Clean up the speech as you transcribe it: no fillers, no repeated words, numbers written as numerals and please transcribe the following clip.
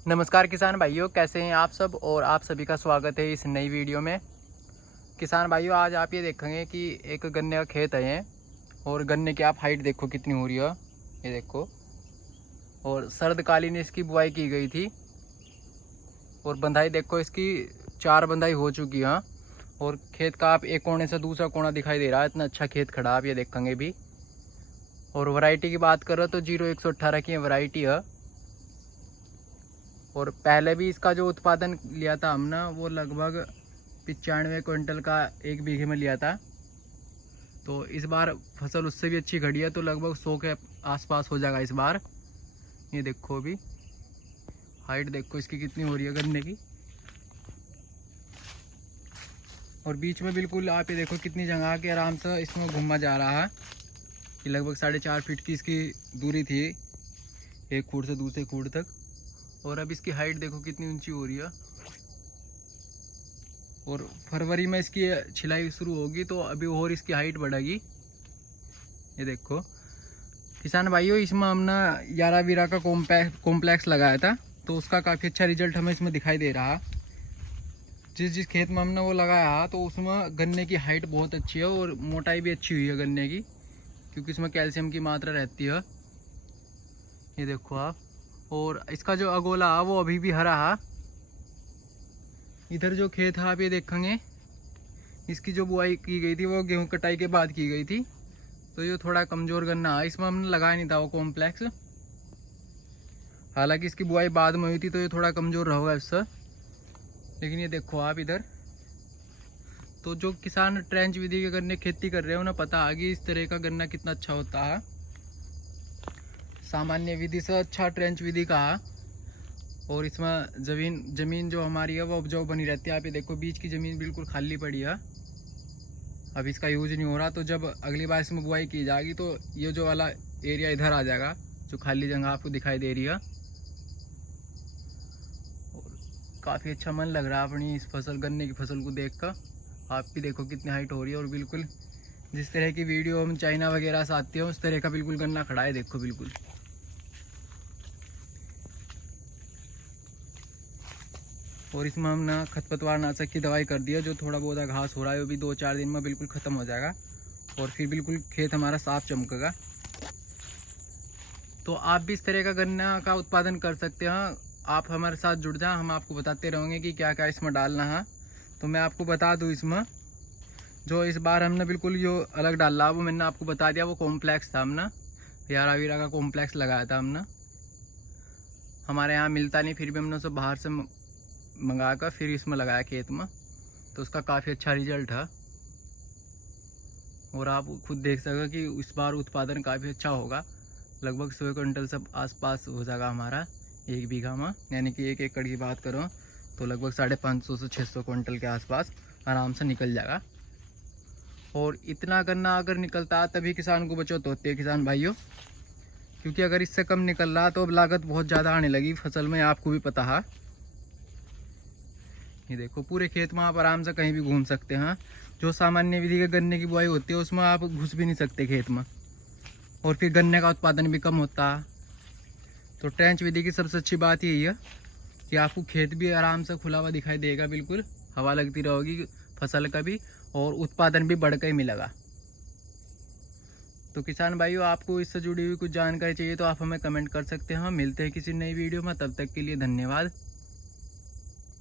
नमस्कार किसान भाइयों, कैसे हैं आप सब। और आप सभी का स्वागत है इस नई वीडियो में। किसान भाइयों, आज आप ये देखेंगे कि एक गन्ने का खेत है ये, और गन्ने की आप हाइट देखो कितनी हो रही है, ये देखो। और सर्दकालीन इसकी बुआई की गई थी, और बंधाई देखो इसकी 4 बंधाई हो चुकी है। और खेत का आप एक कोने से दूसरा कोना दिखाई दे रहा है, इतना अच्छा खेत खड़ा आप ये देखेंगे भी। और वैरायटी की बात करो तो 0118 की वैरायटी है। और पहले भी इसका जो उत्पादन लिया था हमने, वो लगभग 95 क्विंटल का एक बीघे में लिया था। तो इस बार फसल उससे भी अच्छी खड़ी है, तो लगभग 100 के आसपास हो जाएगा इस बार। ये देखो अभी हाइट देखो इसकी कितनी हो रही है गन्ने की। और बीच में बिल्कुल आप ये देखो कितनी जगह के आराम से इसमें घूमा जा रहा है। कि लगभग 4.5 फीट की इसकी दूरी थी, एक खूट से दूसरे खूट तक। और अब इसकी हाइट देखो कितनी ऊंची हो रही है। और फरवरी में इसकी छिलाई शुरू होगी, तो अभी और इसकी हाइट बढ़ेगी। ये देखो किसान भाइयों, इसमें हमने यारा वीरा का कॉम्प्लेक्स लगाया था, तो उसका काफ़ी अच्छा रिजल्ट हमें इसमें दिखाई दे रहा। जिस खेत में हमने वो लगाया तो उसमें गन्ने की हाइट बहुत अच्छी है, और मोटाई भी अच्छी हुई है गन्ने की, क्योंकि इसमें कैल्शियम की मात्रा रहती है। ये देखो आप। और इसका जो अगोला है वो अभी भी हरा है। इधर जो खेत है आप ये देखेंगे, इसकी जो बुआई की गई थी वो गेहूं कटाई के बाद की गई थी, तो ये थोड़ा कमज़ोर गन्ना है। इसमें हमने लगाया नहीं था वो कॉम्प्लेक्स, हालांकि इसकी बुआई बाद में हुई थी, तो ये थोड़ा कमज़ोर रहोगा इससे। लेकिन ये देखो आप इधर, तो जो किसान ट्रेंच विधि के गन्ने खेती कर रहे हैं उन्हें पता है कि इस तरह का गन्ना कितना अच्छा होता है। सामान्य विधि से अच्छा ट्रेंच विधि का है। और इसमें ज़मीन जो हमारी है वो उपजाऊ बनी रहती है। आप ये देखो बीच की ज़मीन बिल्कुल खाली पड़ी है, अब इसका यूज नहीं हो रहा। तो जब अगली बार इसमें बुआई की जाएगी तो ये जो वाला एरिया इधर आ जाएगा, जो खाली जगह आपको दिखाई दे रही है। और काफ़ी अच्छा मन लग रहा है अपनी इस फसल गन्ने की फसल को देख कर। आप भी देखो कितनी हाइट हो रही है, और बिल्कुल जिस तरह की वीडियो हम चाइना वगैरह से आती है उस तरह का बिल्कुल गन्ना खड़ा है, देखो बिल्कुल। और इसमें हमने खरपतवार नाशक की दवाई कर दी है, जो थोड़ा बहुत घास हो रहा है वो भी 2-4 दिन में बिल्कुल ख़त्म हो जाएगा, और फिर बिल्कुल खेत हमारा साफ चमकेगा। तो आप भी इस तरह का गन्ना का उत्पादन कर सकते हैं। आप हमारे साथ जुड़ जाएं, हम आपको बताते रहेंगे कि क्या क्या इसमें डालना है। तो मैं आपको बता दूं, इसमें जो इस बार हमने बिल्कुल जो अलग डाला वो मैंने आपको बता दिया, वो कॉम्प्लेक्स था। हमने यारा वीरा का कॉम्प्लेक्स लगाया था हमने। हमारे यहाँ मिलता नहीं, फिर भी हमने उसे बाहर से मंगा कर फिर इसमें लगाया खेत में, तो उसका काफ़ी अच्छा रिजल्ट है। और आप खुद देख सकें कि इस बार उत्पादन काफ़ी अच्छा होगा। लगभग 100 क्विंटल सब आसपास हो जाएगा हमारा एक बीघा में। यानी कि 1 एकड़ की बात करो तो लगभग 550 से 600 क्विंटल के आसपास आराम से निकल जाएगा। और इतना गन्ना अगर निकलता है तभी किसान को बचत होती है किसान भाइयों, क्योंकि अगर इससे कम निकल रहा तो अब लागत बहुत ज़्यादा आने लगी फसल में, आपको भी पता है। ये देखो पूरे खेत में आप आराम से कहीं भी घूम सकते हैं। जो सामान्य विधि के गन्ने की बुआई होती है उसमें आप घुस भी नहीं सकते खेत में, और फिर गन्ने का उत्पादन भी कम होता है। तो ट्रेंच विधि की सबसे अच्छी बात यही है कि आपको खेत भी आराम से खुला हुआ दिखाई देगा, बिल्कुल हवा लगती रहेगी फसल का भी, और उत्पादन भी बढ़ कर ही मिलेगा। तो किसान भाइयों, आपको इससे जुड़ी हुई कुछ जानकारी चाहिए तो आप हमें कमेंट कर सकते हैं। मिलते हैं किसी नई वीडियो में, तब तक के लिए धन्यवाद।